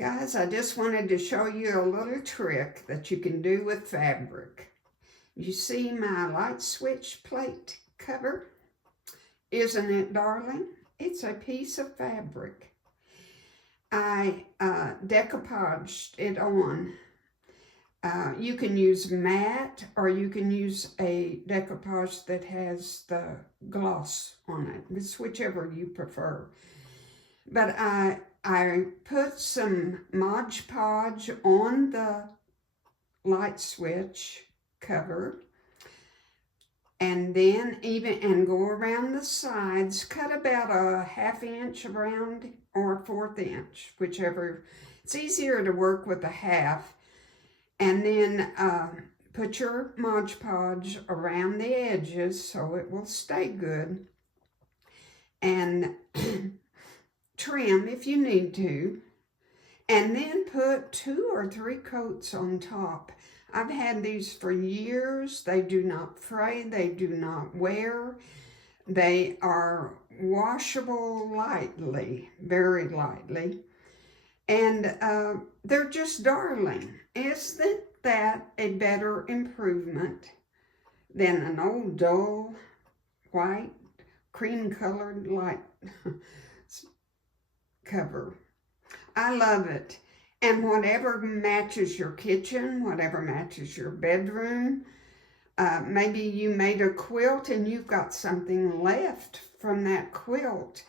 Guys, I just wanted to show you a little trick that you can do with fabric. You see my light switch plate cover? Isn't it darling? It's a piece of fabric. I decoupaged it on. You can use matte or you can use a decoupage that has the gloss on it. It's whichever you prefer. But I put some Mod Podge on the light switch cover, and then go around the sides, cut about a 1/2 inch around or 1/4 inch, whichever. It's easier to work with a 1/2, and then put your Mod Podge around the edges so it will stay good, and trim if you need to, and then put 2 or 3 coats on top. I've had these for years. They do not fray, they do not wear. They are washable lightly, very lightly, and they're just darling. Isn't that a better improvement than an old dull white cream colored light cover? I love it. And whatever matches your kitchen, whatever matches your bedroom, maybe you made a quilt and you've got something left from that quilt,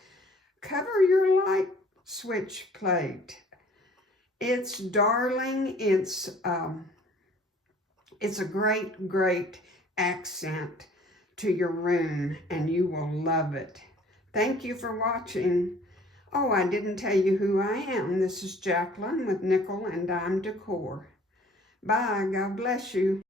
cover your light switch plate. It's darling. It's a great, great accent to your room, and you will love it. Thank you for watching. Oh, I didn't tell you who I am. This is Jacqueline with Nickel and Dime Decor. Bye. God bless you.